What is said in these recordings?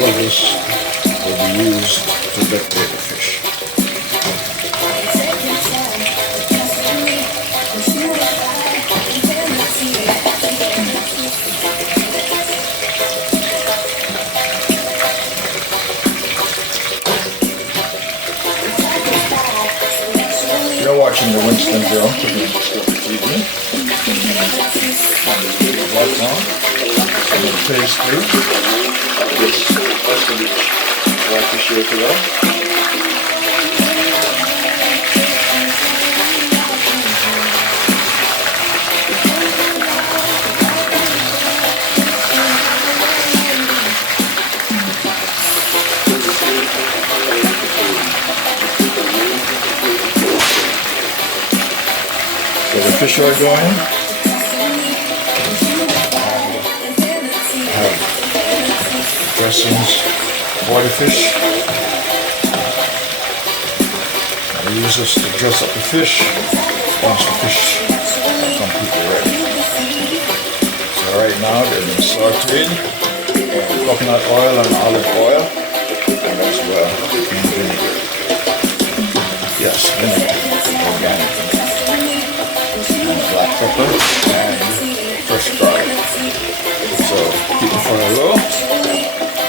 all of this will be used to decorate the fish. You're watching the Winston Drill TV. What's on? And the phase 3 of this Escovitch whitefish here today. So the fish are going. Have dressings for the fish. I use this to dress up the fish once the fish are completely ready. So right now they've been sauteed in coconut oil and olive oil, and as well in vinegar. Yes, vinegar, organic. Black pepper and fresh garlic. So keep the fire low,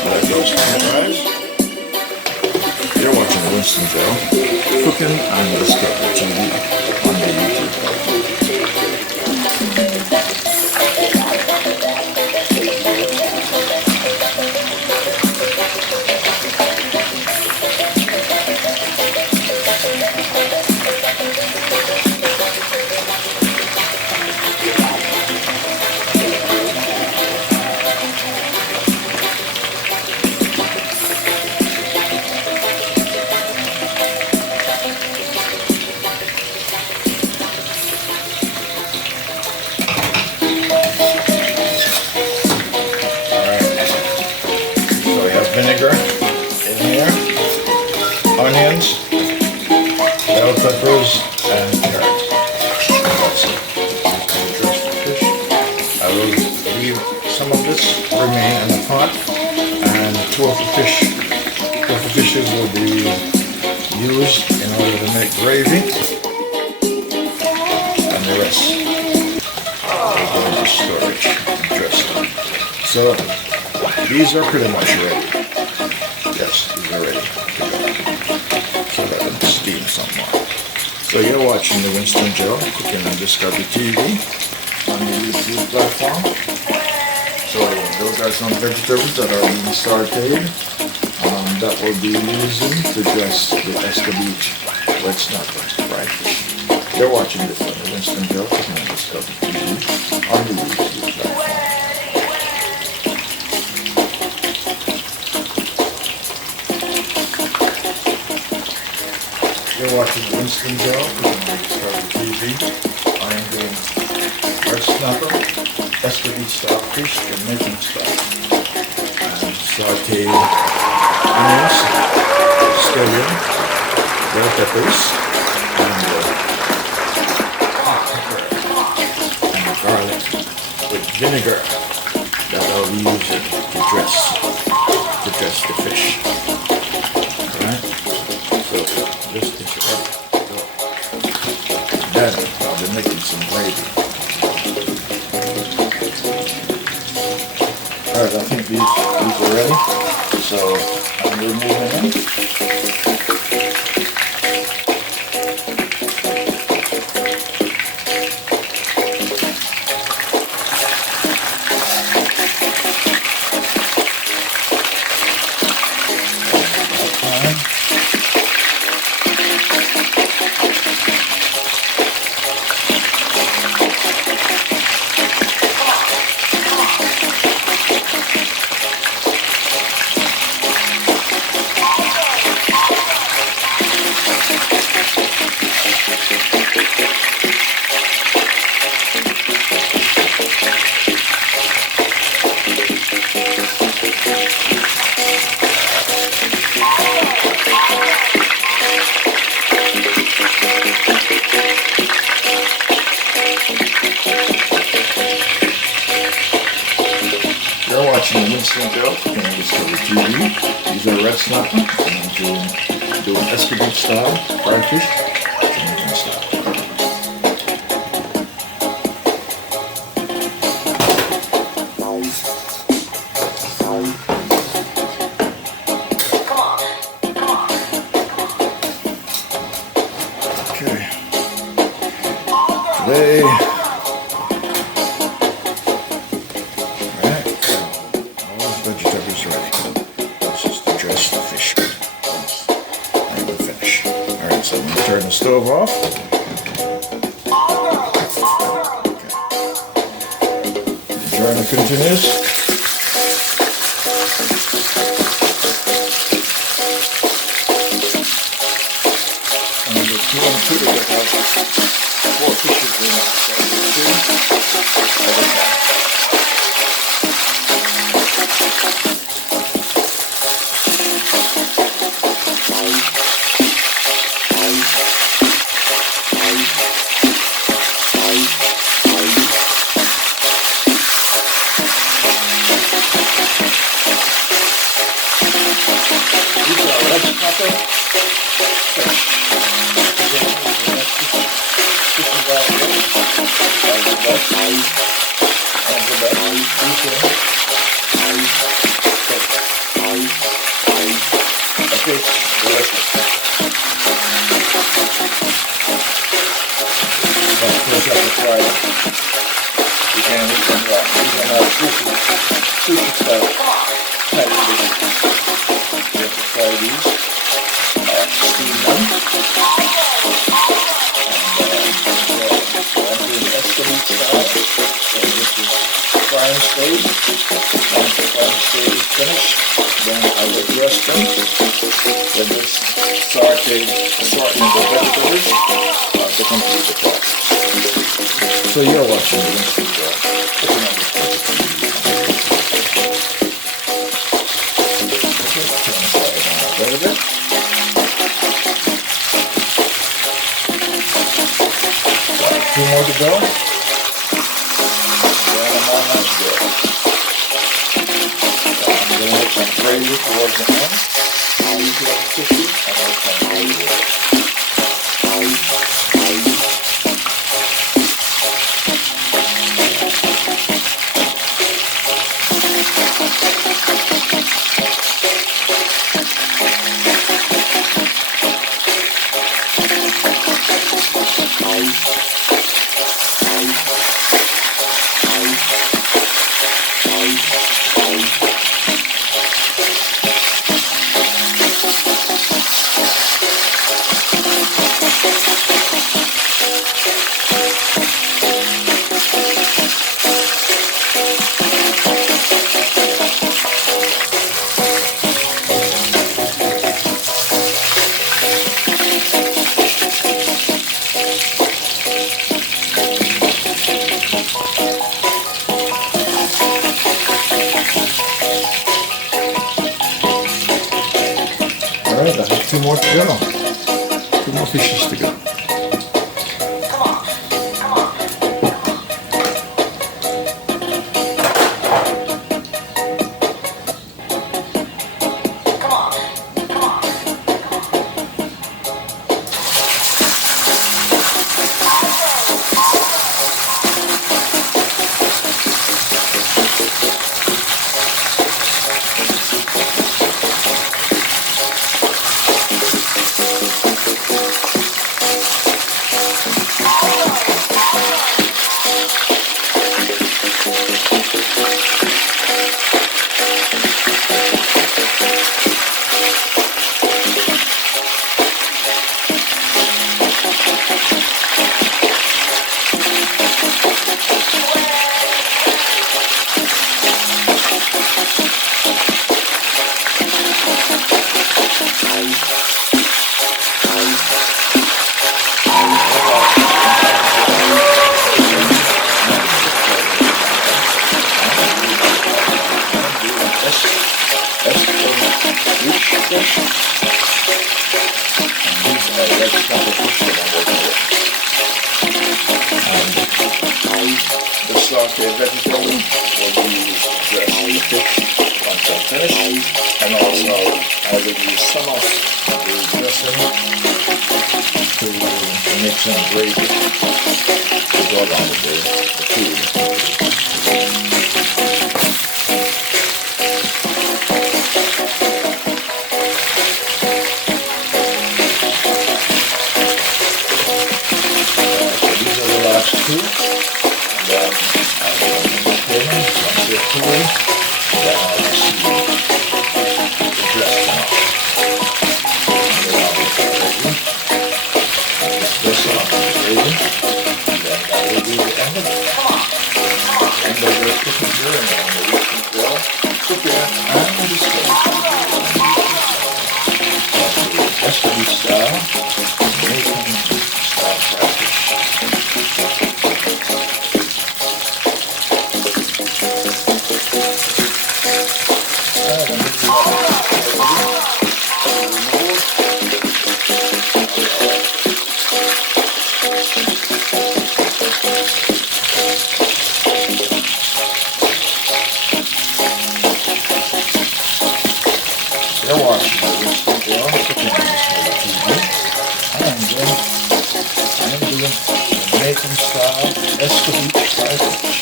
let those caramelize. You're watching Winston Drill cooking on the Scotch TV on the YouTube. Vinegar in here, onions, bell peppers, and carrots. That's it. Dress the fish. I will leave some of this remain in the pot, and two of the fishes will be used in order to make gravy, and the rest will go into storage and dressing. So these are pretty much ready. Yes, these are ready to go. So let them steam some more. So you're watching the Winston Drill cooking on Discovery TV on the YouTube platform. So those are some vegetables that are being sauteed that we'll be using to dress the Escovitch red snapper fried fish. You're watching this on the Winston Drill cooking on Discovery TV on the YouTube platform. You're watching Winston Drill on Discovery TV. I am doing red snapper, Escovitch style fish, Jamaican style. And sauteed onions, scallion, bell peppers, and hot pepper, and garlic with vinegar that I'll be using to dress the fish. Alright? So this is ready. Then I'll be making some gravy. Alright, I think these are ready. So I'm removing them. You're watching the Instant Joe on Discovery TV. These are red snapper. I'm doing Escovitch style, fried fish, Jamaican style. Okay. Today, vegetables ready. Let's just dress the fish and we'll finish. Alright, so I'm going to turn the stove off. Okay. The journey continues. And we'll do 2 and 2 to get like 4 fishes in it. So we'll do 2 at a time. So you're watching the Instant Joe. Two more to go. Then I'm almost there. So I'm going to make some gravy towards the end. 250. I'm going to come gravy there. Alright, I have 2 more to go. 2 more fishes to go. sauteed vegetable or do you use dressing? fish once I'm finished. And also I will use some of the dressing to make some gravy to go along with the food. Two, and then I will put them once they're cool, then I'll just see the dressing off. And then I'll make the gravy. I'll just dress off the gravy, and then that will be the end of it. End of the cooking journey on the weekend grill, cooking and the discovery. That's the Escovitch style, Jamaican style fried fish. You're watching the Recpe cooking on TV, and I'm doing Jamaican style Escovitch fried fish.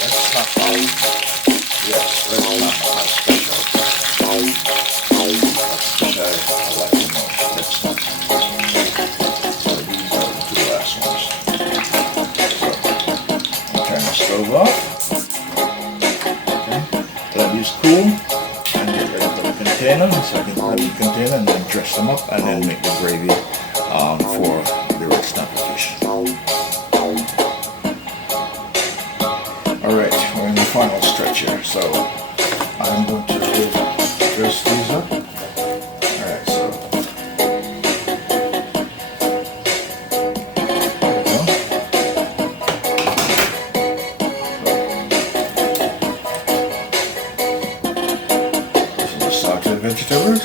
That's not hot. Yes, that's not my special. That's the fish I like the most. That's not. So these are the two last ones. So turn the stove off. Okay. Let these cool. Container, so I can put it in the container and then dress them up and then make the gravy for the red snapper fish. Alright, we're in the final stretch here, so I'm going to dress these up. Alright, so there we go. Sauteed vegetables,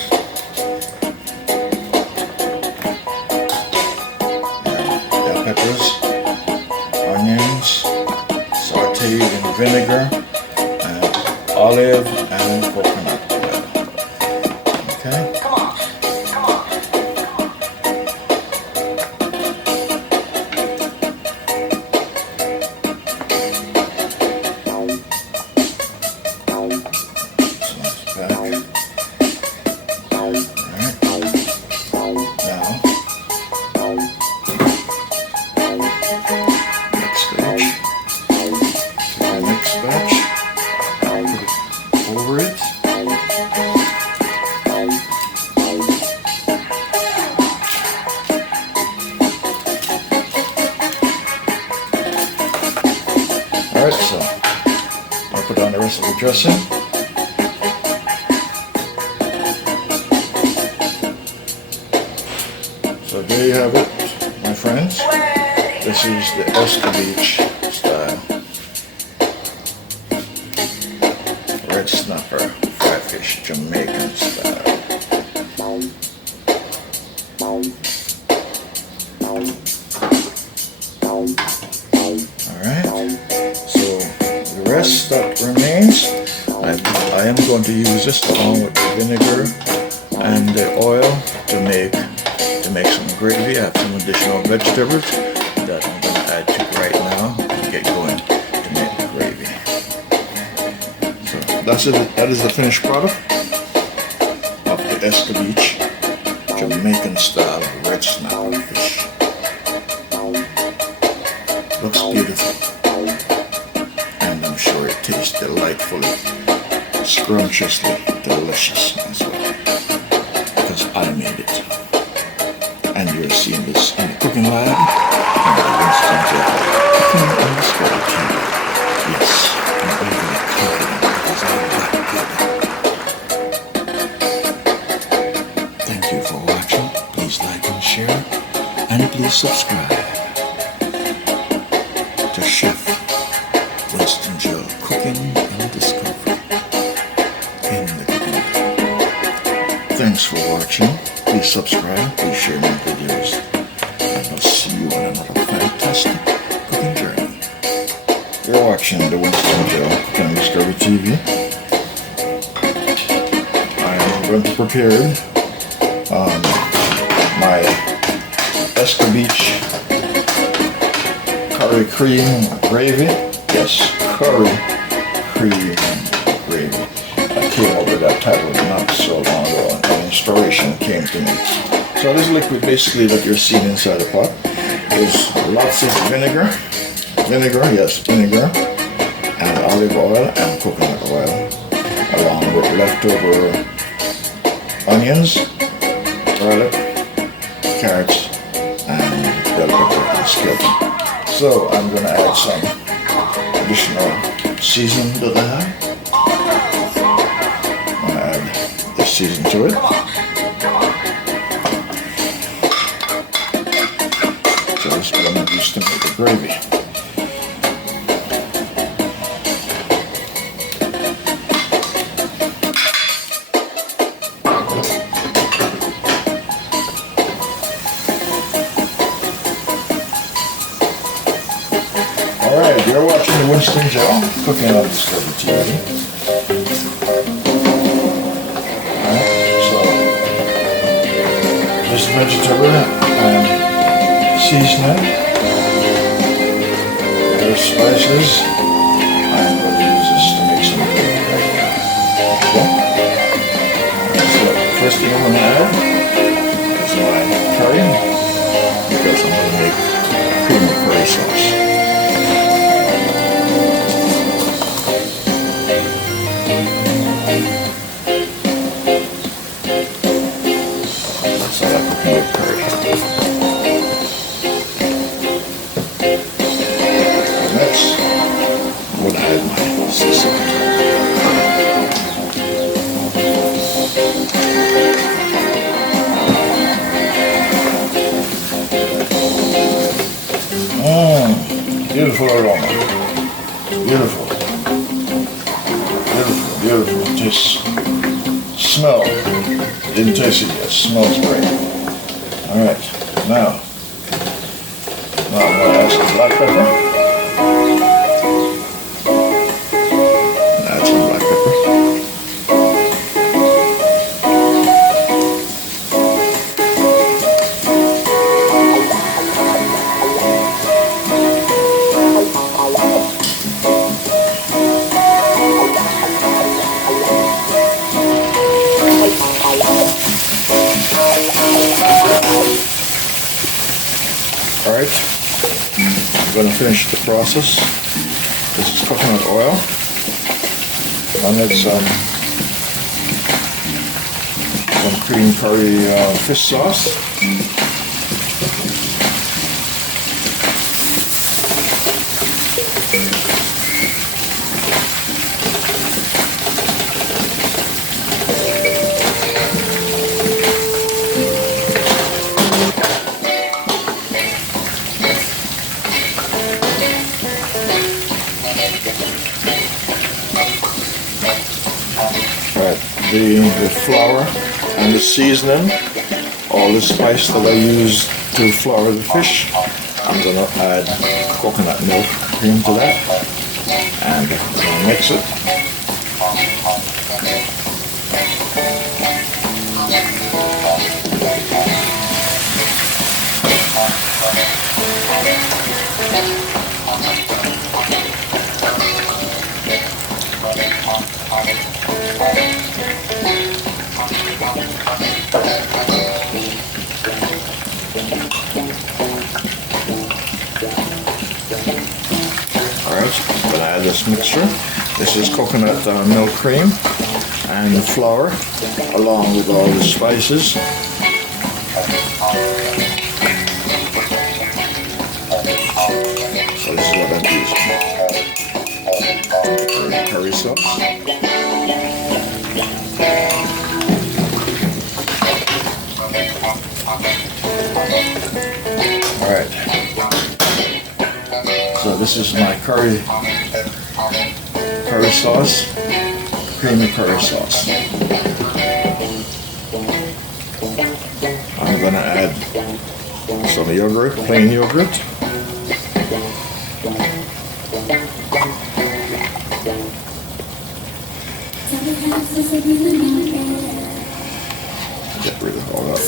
bell peppers, onions, sauteed in vinegar, and olive and coconut oil. Okay. Over it. Alright, so I'll put on the rest of the dressing. So there you have it, my friends. This is the Escovitch style red snapper fried fish, Jamaican style. Alright, so the rest that remains, I am going to use this along with the vinegar and the oil to make some gravy. I have some additional vegetables that I'm going to add to it right now and get going to make the gravy. So that is the finished product of the Escovitch Jamaican style red snapper fish. Looks beautiful, and I'm sure it tastes delightfully, scrumptiously delicious as well, because I made it. And you're seeing this in the cooking lab, and the Winston cooking on the Scotch table. Yes, I'm over the cooking because I'm that good. Thank you for watching. Please like and share, and please subscribe to Chef Winston Cooking and Discovery in the cooking lab. Thanks for watching. Please subscribe, please share my videos, and I'll see you on another fantastic cooking journey. You're watching the Winston Cooking and Discovery TV. I'm going to prepare my Escovitch curry cream gravy. Yes, curry cream gravy. I came up with that title not so long ago. An inspiration came to me. So this liquid basically that you're seeing inside the pot is lots of vinegar, and olive oil and coconut oil, along with leftover onions, garlic, carrots, and bell pepper and skeleton. So I'm going to add some additional seasoning that I have. I'm going to add the seasoning to it. So this is what I'm going to use to make the gravy. Alright, you're watching the Winston Joe cooking on Discovery TV. Alright, so this vegetable and seasoning, there's spices. I'm going to use this to make some gravy right now. Okay? So first thing I'm going to add is my curry, because I'm going to make creamy curry sauce. Beautiful aroma. Beautiful. Beautiful, beautiful. Just smell. Didn't taste it yet. Smells great. Alright, now I'm going to add some black pepper. Add some black pepper. Alright, I'm going to finish the process. This is coconut oil, and it's some cream curry fish sauce. The flour and the seasoning, all the spice that I use to flour the fish. I'm going to add coconut milk cream to that and mix it. I'm going to add this mixture. This is coconut milk cream and flour along with all the spices. So this is what I'm using. Curry sauce. Alright. So this is my curry sauce, creamy curry sauce. I'm going to add some yogurt, plain yogurt. Get rid of all of it.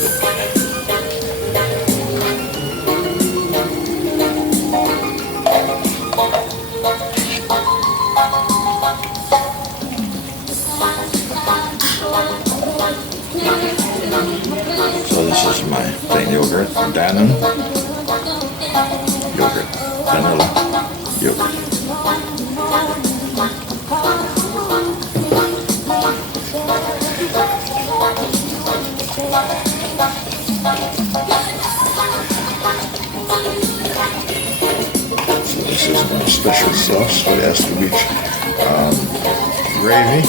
So this is my plain yogurt, Dannon yogurt, vanilla yogurt. So this is my special sauce for the Escovitch gravy.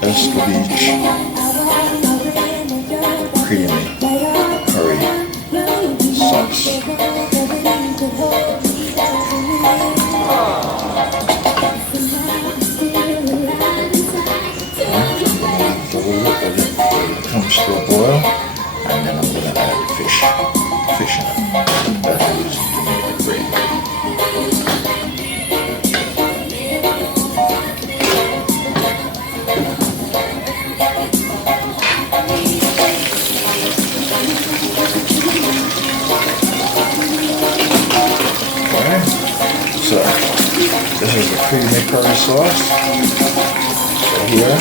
Escovitch creamy curry sauce. It comes to a boil, and then I'm going to add fish in it. That I use to make the gravy. So, this is the creamy curry sauce. So here,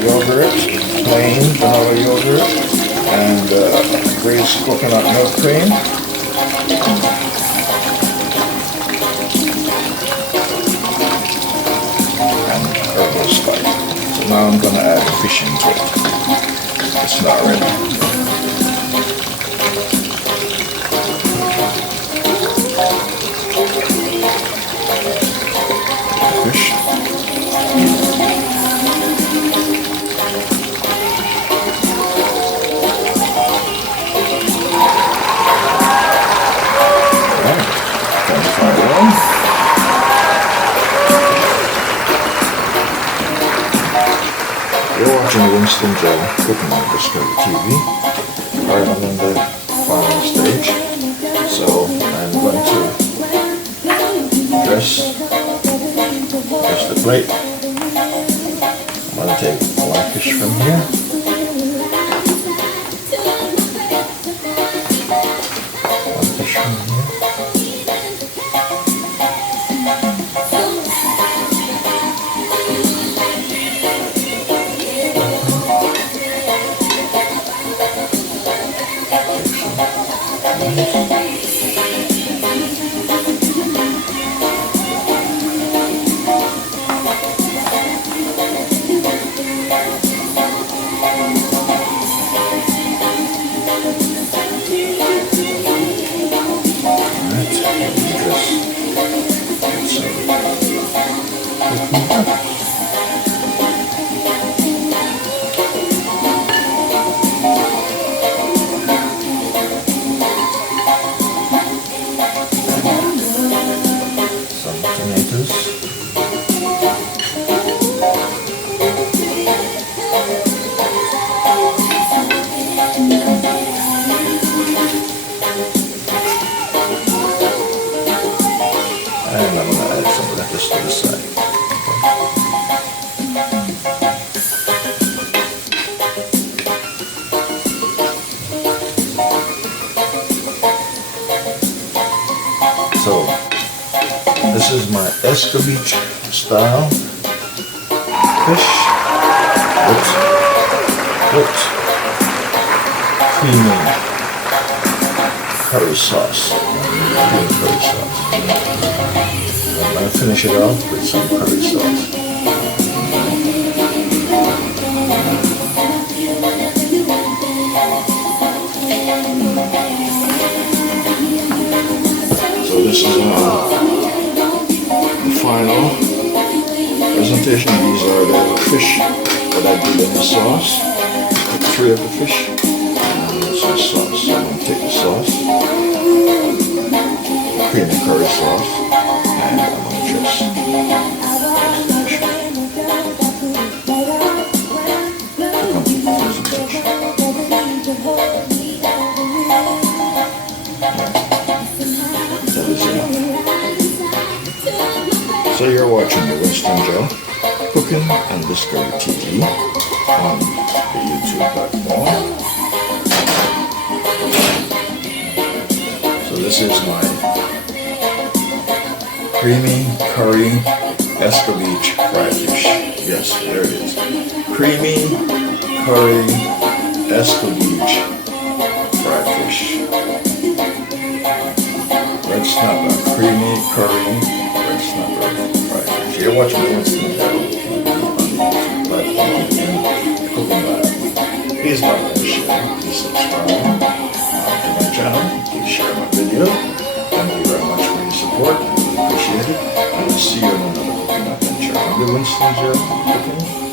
yogurt, plain vanilla yogurt, and Glaze coconut milk cream. And herbal spice. So now I'm going to add the fish into it. It's not ready. Fish. You're watching Winston Joe cooking on Discovery TV. Right, I'm in the final stage, so I'm going to dress the plate. I'm going to take one fish from here. One fish from here. And I'm going to add some lettuce to the side. So, this is my Escovitch style fish with creamy curry sauce. Creamy curry sauce. I'm going to finish it off with some curry sauce. So this is the final presentation. These are the fish that I did in the sauce. Took 3 of the fish. And this is sauce. So I'm going to take the sauce, creamy curry sauce, and I'm going to just So you're watching the Winston Joe Cooking and Discovery TV on the YouTube platform. So this is my creamy curry escovitch fried fish. Yes, there it is. Creamy curry escovitch fried fish. Red snapper, creamy curry red snapper fried fish. You're watching the Winston Joe platform, Cooking Lab. Please like and share, please subscribe to my channel, please share my video. Thank you very much for your support, I really appreciate it. I will see you in another cooking adventure on the Winston Joe Cooking